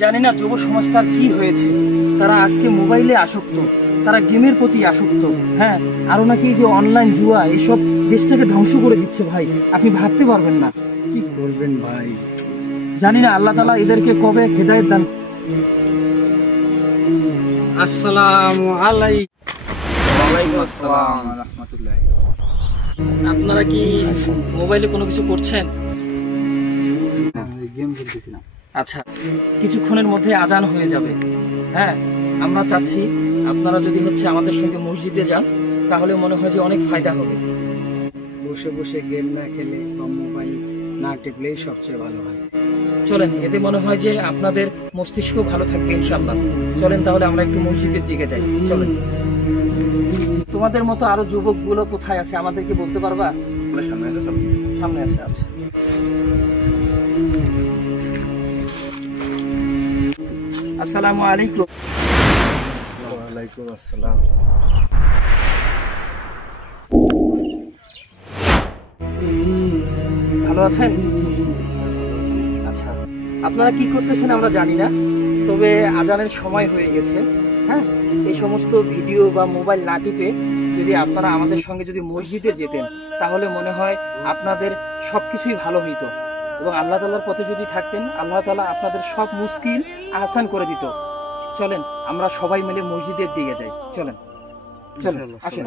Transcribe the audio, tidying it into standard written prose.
জানি না যুব সমাজটার কি হয়েছে, তারা আজকে মোবাইলে আসক্ত, তারা গেমের প্রতি আসক্ত। হ্যাঁ, আরো নাকি যে অনলাইন জুয়া এসব দেশটাকে ধ্বংস করে দিচ্ছে ভাই, আপনি ভাবতে পারবেন না। কি করবেন ভাই, জানি না আল্লাহ তাআলা এদেরকে কবে হেদায়েত দান। আসসালামু আলাইকুম। ওয়ালাইকুম আসসালাম ওয়া রাহমাতুল্লাহ। আপনারা কি মোবাইলে কোনো কিছু করছেন? গেম খেলতেছিলাম। আচ্ছা, কিছুক্ষণের মধ্যে আজান হয়ে যাবে। হ্যাঁ, আমরা চাচ্ছি আপনারা যদি আমাদের সঙ্গে মসজিদে যান, তাহলে মনে হয় যে অনেক ফায়দা হবে। বসে বসে গেম না খেলে বা মোবাইল না টিপলেই সবচেয়ে ভালো হয়। চলেন, এতে মনে হয় যে আপনাদের মস্তিষ্ক ভালো থাকবে ইনশাআল্লাহ। চলেন তাহলে আমরা একটু মসজিদের দিকে যাই। চলেন। তোমাদের মতো আরো যুবকগুলো কোথায় আছে আমাদেরকে বলতে পারবা? সামনে আছে। আচ্ছা, আসসালামু আলাইকুম। ওয়ালাইকুম আসসালাম। ভালো আছেন? আচ্ছা, আপনারা কি করতেছেন আমরা জানি না, তবে আজানের সময় হয়ে গেছে। হ্যাঁ, এই সমস্ত ভিডিও বা মোবাইল না টিপে যদি আপনারা আমাদের সঙ্গে যদি মসজিদে যেতেন, তাহলে মনে হয় আপনাদের সবকিছুই ভালো হইতো এবং আল্লাহ তাআলার পথে যদি থাকতেন, আল্লাহ তাআলা আপনাদের সব মুশকিল আহসান করে দিত। চলেন আমরা সবাই মিলে মসজিদের দিকে যাই। চলেন চলেন, আসেন।